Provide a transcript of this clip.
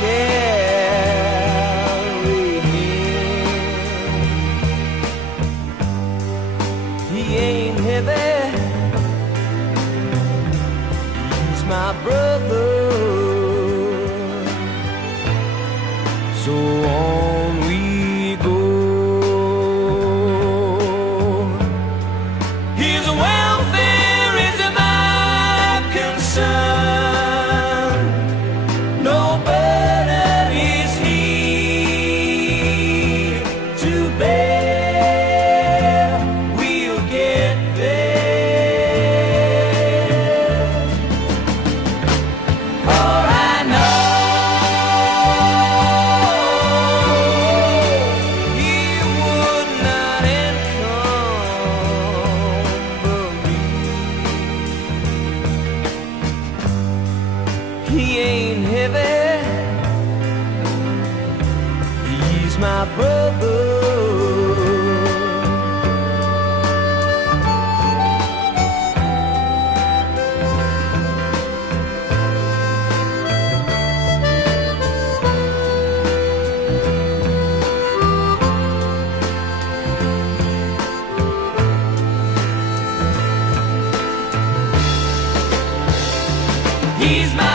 carry him. He ain't heavy, he's my brother. So on we go. His welfare is my concern. No burden is he to bear. We'll get there. For I know he would not encumber me. He ain't heavy, he's my brother. He's my